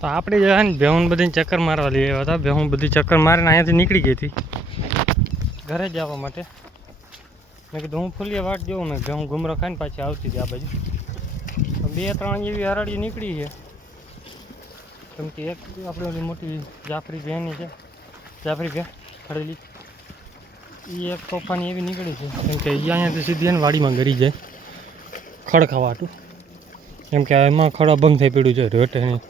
તો આપણે જે ને ભેહું બધી ચક્કર મારવા લઈ આવ્યા હતા. ભેહું બધી ચક્કર મારીને અહીંયાથી નીકળી ગઈ હતી ઘરે જવા માટે. મેં કીધું હું ફૂલીએ વાટ જોઉં ને ભેહું ઘૂમરો ખાઈને પાછી આવતી હતી આ બાજુ. 2-3 જેવી હરાડી નીકળી છે. કેમ કે એક આપણે ઓલી મોટી જાફરી ભેની છે, જાફરી ભે ખડેલી, એ એક તોફાની એવી નીકળી છે. કેમ કે અહીંયાથી સીધી એને વાડીમાં ગરી જાય ખડ ખાવાતું. કેમ કે એમાં ખડ અભંગ થઈ પડ્યું છે રેટની.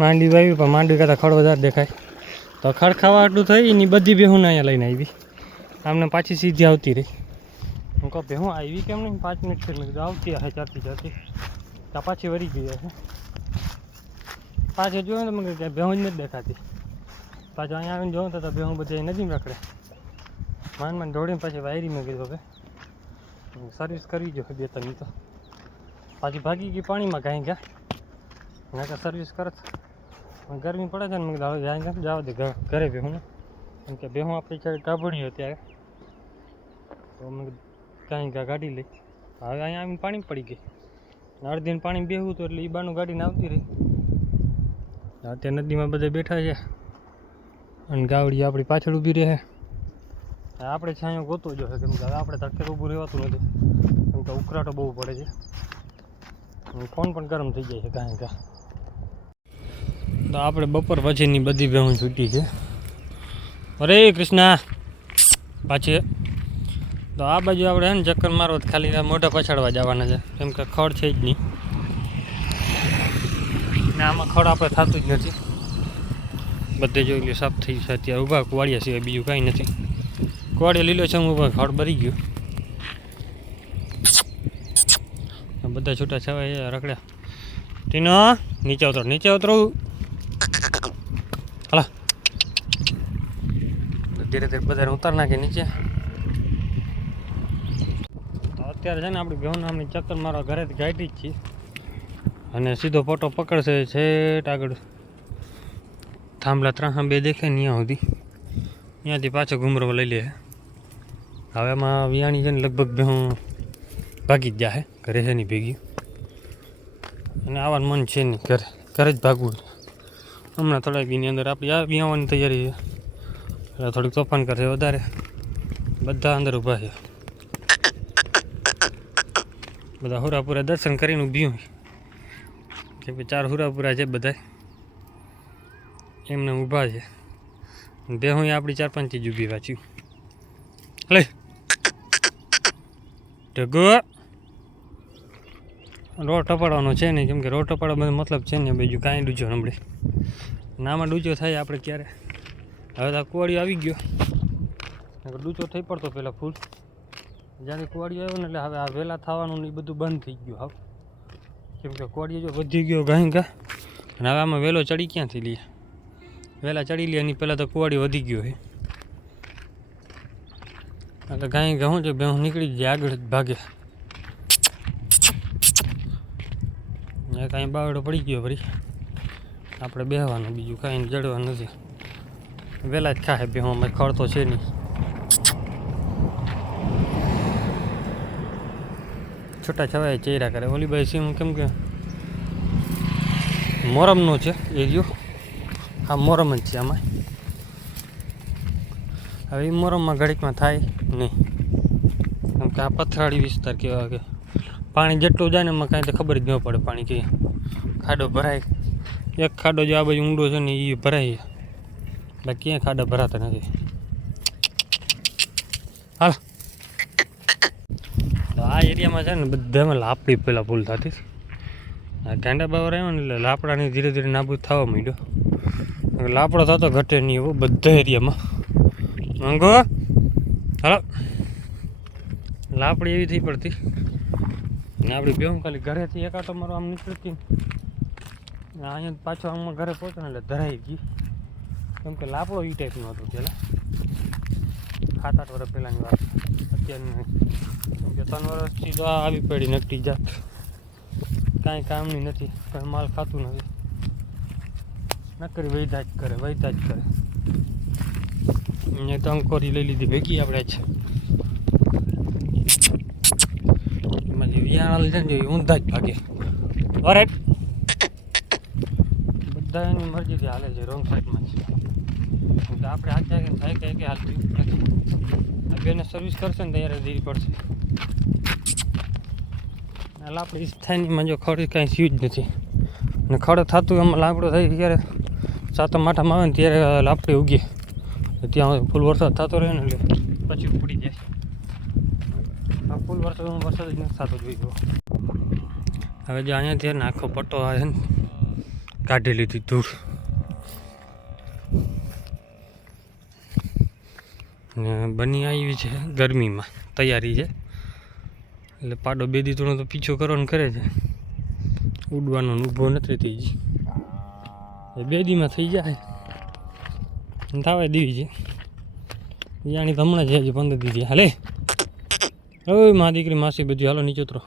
માંડવી વાવી પણ માંડવી કરતાં ખડ વધારે દેખાય. તો ખડ ખાવાટું થઈ એની બધી ભેહું અહીંયા લઈને આવી. આમને પાછી સીધી આવતી રહી. હું કહું ભેહું આવી કેમ નહીં? 5 મિનિટ થઈ મેં કીધું આવતી હશે ચારથી ત્યાં પાછી વળી ગઈ હશે. પાછી જોયું તો મને કે ભેહું જ નથી દેખાતી. પાછું અહીંયા આવીને જોઉં તો ભેહું બધી નજીક રખડે. માન દોડીને પછી વાયરી મેં કીધું કે સર્વિસ કરવી જોઈએ 2-3 તો. પાછી ભાગી ગઈ પાણીમાં કાંઈ ગયા ત્યાં કે સર્વિસ કરત. ગરમી પડે છે ને મેં કીધું હવે જાય કેમ જવા દે ઘરે ભેહું. કેમ કે ભેહું આપણી ચારે ગાભણી અત્યારે તો મેં કાંઈ ગાડી લઈ. હવે અહીંયા આવીને પાણી પડી ગઈ. અડધીને પાણી બેહવું હતું એટલે એ બાનું ગાડીને આવતી રહી. અત્યારે નદીમાં બધા બેઠા છે અને ગાવડી આપણી પાછળ ઊભી રહે. આપણે છાંયો ગોતવો જોઈએ. કેમ કે હવે આપણે ધડકે ઊભું રહેવાતું નથી. કેમ કે ઉકળાટો બહુ પડે છે. ફોન પણ ગરમ થઈ જાય છે કાંઈ કાં. તો આપણે બપોર પછીની બધી ભેહું છૂટી છે. હરે કૃષ્ણા પાછી. તો આ બાજુ આપણે ને ચક્કર મારવો ખાલી મોઢા પછાડવા જવાના છે. કેમ કે ખડ છે જ નહીં ને આમાં ખડ આપણે થતું જ નથી. બધે જોઈ લે સાફ થઈ છે. અત્યારે ઊભા કુવાડિયા સિવાય બીજું કાંઈ નથી. કુવાડિયા લીલો છે ઊભા ખડ ભરી ગયું. બધા છૂટા છવાય રખડ્યા. ટીનો નીચે ઉતરો, નીચે ઉતરો. હાલો ધીરે ધીરે બધાને ઉતાર નાખે નીચે. તો અત્યારે છે ને આપણી ભેહું આમની ચક્કર મારવા ઘરેથી ગાઈડી જ છીએ અને સીધો ફોટો પકડશે છે આગળ થાંભલા 3 દેખાય ને ત્યાં સુધી. ત્યાંથી પાછો ઘૂમરો લઈ લે. હવે એમાં વિયાણી છે ને લગભગ ભેહું ભાગી જ જાય ઘરે છે નહીં ભેગી. અને આવવાનું મન છે નહીં ઘરે જ ભાગવું. હમણાં થોડાક દીની અંદર આપણી આવી આવવાની તૈયારી છે એટલે થોડીક તોફાન કરશે વધારે. બધા અંદર ઊભા છે. બધા હુરાપુરા દર્શન કરીને ઊભી હોય. કેમ કે 4 હુરાપુરા છે બધા એમને ઊભા છે. ભેહું આપણી 4-5 જ ઊભી વાંચ્યું. લે ઢગો રોડ ટપાડવાનો છે નહીં. કેમ કે રોડ ટપાડવા મતલબ છે ને બીજું કાંઈ ડૂચો નબળે નામાં ડૂચો થાય આપણે ક્યારે. હવે તો કુવાડીઓ આવી ગયો. ડૂચો થઈ પડતો પહેલાં ફૂલ. જ્યારે કુવાડીઓ આવ્યો ને એટલે હવે આ વહેલા થવાનું ને એ બધું બંધ થઈ ગયું હાવ. કેમ કે કુવાડીઓ જો વધી ગયો ગાય ગા. અને હવે આમાં વહેલો ચડી ક્યાંથી લઈએ? વહેલા ચડી લે એની પહેલાં તો કુવાડીઓ વધી ગયો છે. એટલે ગાય ઘઉં છે ભેહું નીકળી જાય આગળ જ ભાગે. કાંઈ બાવડો પડી ગયો ફરી આપણે બેહવાનું. બીજું કાંઈ જડવાનું નથી. વહેલા જ ખાય ભેહું. અમે ખડ તો છે નહીં. છૂટા છવાય ચહેરા કરે. ઓલી બાઈ સીમ કેમ કે મોરમનો છે એરિયો. આ મોરમ જ છે આમાં. હવે એ મોરમમાં ઘડીકમાં થાય નહીં. કેમ કે આ પથરાળી વિસ્તાર કહેવાય કે પાણી જેટલું જાય ને એમાં કાંઈ તો ખબર જ ન પડે. પાણી કે ખાડો ભરાય. એક ખાડો જો આ બાજુ ઊંડો છે ને એ ભરાય. બાકી ક્યાંય ખાડા ભરાતા નથી. હાલ તો આ એરિયામાં છે ને બધામાં લાપડી પહેલાં ભૂલ થતી. આ ગાંડા બાવર આવ્યો ને એટલે લાપડાની ધીરે ધીરે નાબૂદ થવા માંડ્યો. લાપડો થતો ઘટે નહીં એવો બધા એરિયામાં. મંગો હાલો લાપડી એવી થઈ પડતી ને આપણી ભેહું ખાલી ઘરેથી એક આટો મારો આમ નીકળતી ને અહીંયા પાછો આમાં ઘરે પહોંચે ને એટલે ધરાઈ ગઈ. કેમ કે લાપડો એ ટાઈપનો હતો પહેલાં 7-8 વર્ષ પહેલાંની વાત. અત્યારની કેમ કે 3 વર્ષથી તો આવી પડી નકટી જાત. કાંઈ કામની નથી. કાંઈ માલ ખાતું નથી. નકરી વૈધા જ કરે. અહીંયા તો અંકોરી લઈ લીધી ભેગી આપણે જ. એમાં જે વિયાણા લીધા ને ઊંધા જ ભાગે. ઓરેટ બધા એની મરજીથી હાલે છે રોંગ સાઈડમાં જ. કેમ કે આપણે હાથ જાય થાય કે હાલતું નથી. આ બેને સર્વિસ કરશે ને ત્યારે ધીરી પડશે. એટલે આપણે સ્થાનીમાં જો ખડ કાંઈ થયું જ નથી. ને ખડ થતું એમાં લાકડો થઈ ત્યારે સાતમ આઠમ આવે ને ત્યારે લાપડી ઉગી ત્યાં ફૂલ વરસાદ થતો રહે ને એટલે પછી ઉપડી જાય. આ ફૂલ વરસાદ જ નથી થતો જોઈ ગયો. હવે જો અહીંયા ત્યારે આખો પટ્ટો આવે ને કાઢી લીધી ધૂળ ને બની આવી છે ગરમીમાં તૈયારી છે. એટલે પાડો બે દી થોડો તો પીછો કરવાનો કરે છે, ઉડવાનો ઊભો નથી થઈ ગઈ. એ બે દીમાં થઈ જાય થવા દેવી છે. જાણી તો હમણાં જ હજી 15 દીધી હાલે. ઓય મા દીકરી માસી બધું હાલો નીચે ઉતરો.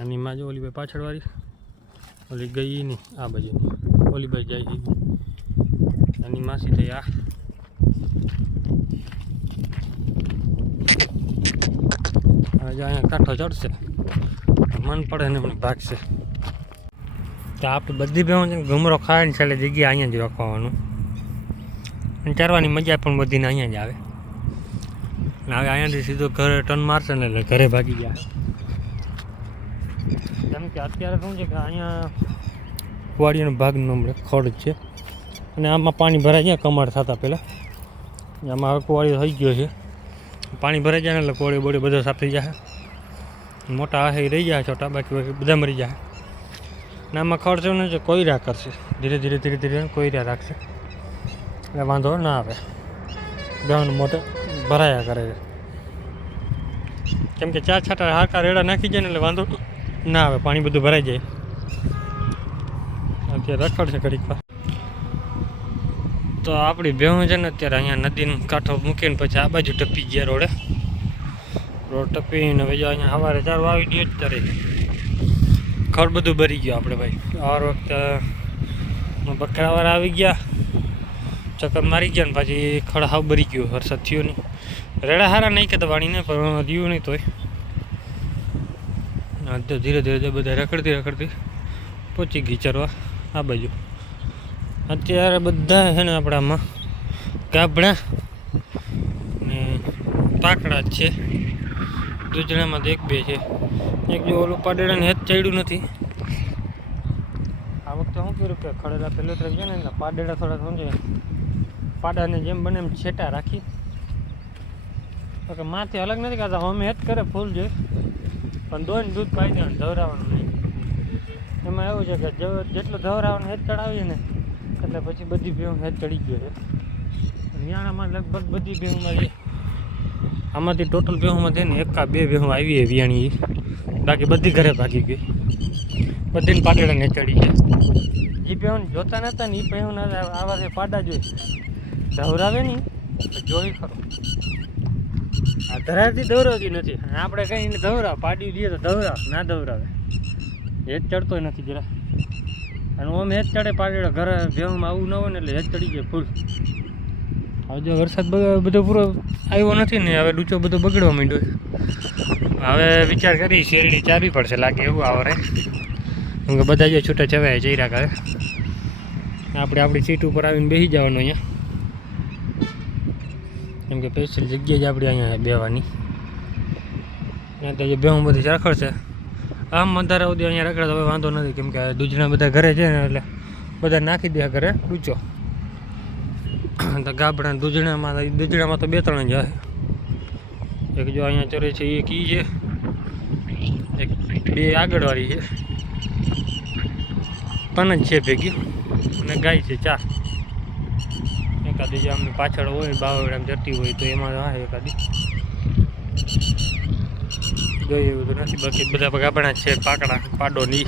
આની માં જો ઓલી ભાઈ પાછળ વાળી ઓલી ગઈ નહીં આ બાજુ ઓલી ભાઈ જાય છે આની માસી થઈ. આ હવે જો અહીંયા કાંઠો ચડશે મન પડે ને પણ ભાગશે. તો આપણે બધી ભેગું છે ને ઘમરો ખાવાની છેલ્લે જગ્યા અહીંયા જ રાખવાનું અને ચારવાની મજા પણ બધીને અહીંયા જ આવે. ને હવે અહીંયાથી સીધો ઘરે ટર્ન મારશે ને એટલે ઘરે ભાગી ગયા. કેમ કે અત્યારે શું છે કે અહીંયા વાડીનો ભાગનો ખડ છે અને આમાં પાણી ભરાઈ જાય કમાડ થતા પહેલાં. આમાં હવે કુવાડીઓ થઈ ગયો છે. પાણી ભરાઈ જાય ને એટલે કોળી બોળી બધો સાફ થઈ જાય. મોટા આહે રહી જાય છોટા, બાકી બધા મરી જાય. ને આમાં ખર્ચો ને કોયરા કરશે ધીરે ધીરે કોયરા રાખશે એટલે વાંધો ના આવે. ગ્રાઉન્ડ મોટે ભરાયા કરે છે કેમ કે 4 છાંટા હારકા રેડા નાખી જાય ને એટલે વાંધો ના આવે. પાણી બધું ભરાઈ જાય. અત્યારે રખડશે ઘડીક વાર. તો આપણી ભેહું છે ને અત્યારે અહીંયા નદીનો કાંઠો મૂકીને પછી આ બાજુ ટપી ગયા રોડ ટપીને હવે જો અહીંયા સવારે 4 વાવી દઈએ ત્યારે ખડ બધું ભરી ગયું. આપણે ભાઈ આ વખતે બકરાવાળા આવી ગયા, ચક્કર મારી ગયા ને પાછી ખડ હાવ ભરી ગયું. વરસાદ થયો નહીં, રેડા હારા નહીં કહેતા પાણીને પણ થયું નહીં તોય ધીરે ધીરે બધા રખડતી પહોંચી ગઈ ચરવા આ બાજુ. અત્યારે બધા છે ને આપણામાં ગાબડા ને પાકડા જ છે. દૂધણામાં તો 1-2 છે. એક જો ઓલું પાડેડાને હેત ચડ્યું નથી. આ વખતે શું કર્યું કે ખડેલા પેલો ટ્રેક છે ને એટલે પાડેડા થોડા સમજે પાડાને જેમ બને એમ છેટા રાખી કે માથી અલગ નથી કરતા. અમે હેત કરે ફૂલ જોઈ પણ દોઈને દૂધ પાઈ દેવાનું, ધવરાવાનું નહીં. એમાં એવું છે કે જેટલું ધવરાવાનું હેત ચડાવીએ ને એટલે પછી બધી ભેહું હેત ચડી ગયો છે. વિયાણામાં લગભગ બધી ભેહુંમાં છે. આમાંથી ટોટલ ભેહુંમાં છે ને 1-2 ભેહું આવી વિયાણી, બાકી બધી ઘરે ભાગી ગઈ. બધીને પાડેડાને ચડી ગયા. એ ભેહું જોતા નહોતા ને એ ભેહું આવા પાડા જોઈ ધવરાવે નહીં જોઈ ખરો. આ ધરાવતી ધવરાવતી નથી. આપણે કંઈ ધવરાવ પાડી દઈએ તો ધવરાવ ના ધવરાવે. હેત ચડતો નથી જરા. અને ઓમ હેત ચડે પાડેડો ઘરે ભેહુંમાં આવું ન હોય ને એટલે હેત ચડી જાય ફૂલ. હવે જો વરસાદ બધો પૂરો આવ્યો નથી ને હવે ડૂચો બધો બગડવા માંડ્યો. હવે વિચાર કરી શેરડી ચારવી પડશે લાગે એવું આવરે. કેમ કે બધા જે છૂટા છવાયા ચૈરા કરે. આપણે આપણી સીટ ઉપર આવીને બેસી જવાનું અહીંયા. કેમ કે સ્પેશિયલ જગ્યા જ આપણી અહીંયા બેવાની. ત્યાં તો જે ભેહું બધી રખડશે. આમ અંધારા સુધી અહીંયા રખડે હવે વાંધો નથી. કેમ કે દૂધના બધા ઘરે છે ને એટલે બધા નાખી દે ઘરે ડૂચો. તો ગાબડા દૂધણામાં તો 2-3 જ આવે. એક જો અહીંયા ચરે છે એક ઈ છે, એક 2 આગળવાળી છે, 3 જ છે ભેગી અને ગાય છે 4. એકાદી જે આમની પાછળ હોય બાવડામાં જતી હોય તો એમાં હા એકાદી જોઈએ એવું તો નથી. બાકી બધા ગાબડા છે પાકડા પાડો ની.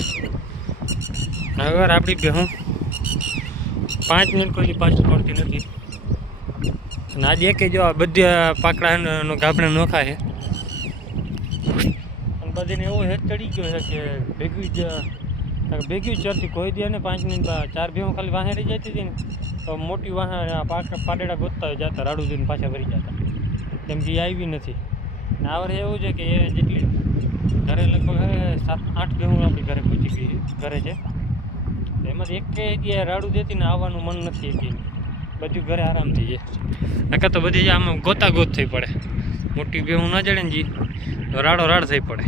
હવે આપણી ભેહું 5 મિનિટ કોઈ પાછળ પડતી નથી. અને આજે એક જો બધા પાકડાનો ગાબડા નોખા છે અને બધીને એવો હેત ચડી ગયો છે કે ભેગી ચડતી કોઈ દે ને 5 મિનિટ 4 ભેહું ખાલી વાહે રહી જતી હતી ને તો મોટી વાહે પાડેડા ગોતતા હોય જતા રાડું દઈને પાછા ભરી જતા. કેમ કે એ આવી નથી. ને આવડે એવું છે કે એ જેટલી ઘરે લગભગ હવે 7-8 ભેહું આપણી ઘરે પહોંચી ગઈ ઘરે છે. એમાંથી એક જગ્યાએ રાડું દેતી ને આવવાનું મન નથી એકી, બધું ઘરે આરામથી છે. નકર તો બધી આમાં ગોતાગોત થઈ પડે, મોટી ભેહું ના જડે ને જી તો રાડો રાડ થઈ પડે.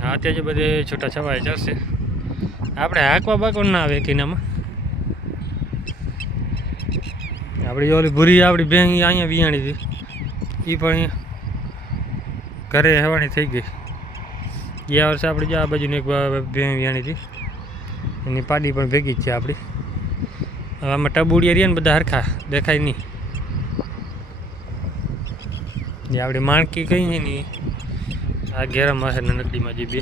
હા અત્યારે બધે છૂટા છવાય ચાલશે, આપણે હાંકવા બાકવા ના આવે કિનામાં. આપણી ઓલી ભૂરી આપણી બેંગ અહીંયા વિયાણી હતી, એ પણ અહીંયા ઘરે હવાની થઈ ગઈ. ગયા વર્ષે આપણે જો આ બાજુની એક બેંગ વિયાણી હતી, એની પાડી પણ ભેગી જ છે આપણી. હવે આમાં ટબુડિયા રહ્યા ને બધા હરખા દેખાય નહીં. જે આપણી માણકી કઈ છે ને આ ઘેરામાં છે નદીમાં જે બે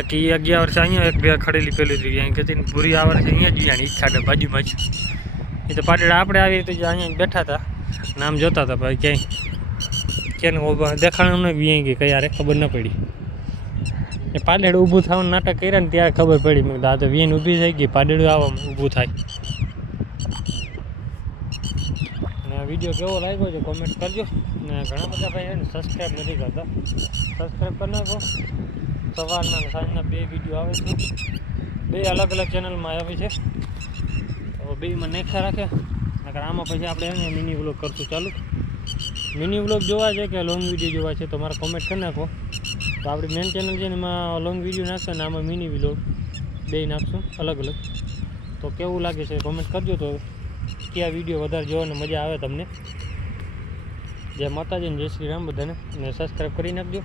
એક એ 11 વર્ષે અહીંયા એક બે ખડેલી પેલી હતી અહીંયા કહેતી ને પૂરી આ વર્ષે અહીંયા જ વિયાણી ઈચ્છાડે બાજુમાં જ. એ તો પાડેડા આપણે આવી તો અહીંયા બેઠા હતા, નામ જોતા હતા ભાઈ ક્યાંય દેખાણું નહીં વિયાઈ ગઈ કઈ યારે ખબર ન પડી. એ પાડેડું ઊભું થવાનું નાટક કર્યા ને ત્યારે ખબર પડી. મેં કીધું આ તો વિયાઈને ઊભી થઈ ગઈ, પાડેડું આવવામાં ઊભું થાય. અને આ વિડીયો કેવો લાગ્યો છે કોમેન્ટ કરજો. ને ઘણા બધા ભાઈ ને સબસ્ક્રાઈબ નથી કરતા, સબસ્ક્રાઈબ કરી નાખો. સવારના અને સાંજના 2 વિડીયો આવે છે, 2 અલગ અલગ ચેનલમાં આવે છે. તો 2માં નાખ્યા રાખે, નકર આમાં પછી આપણે એને મિની વ્લોગ કરશું ચાલુ. મિની વ્લોગ જોવા છે કે લોંગ વિડીયો જોવા છે તો મારે કોમેન્ટ કરી નાખો. તો આપણી મેન ચેનલ છે ને એમાં લોંગ વિડીયો નાખશે ને આમાં મિની વ્લોગ 2 નાખશું અલગ અલગ. તો કેવું લાગે છે કોમેન્ટ કરજો. તો કયા વિડીયો વધારે જોવાની મજા આવે તમને. જય માતાજી ને જય શ્રી રામ બધાને, અને સબસ્ક્રાઈબ કરી નાખજો.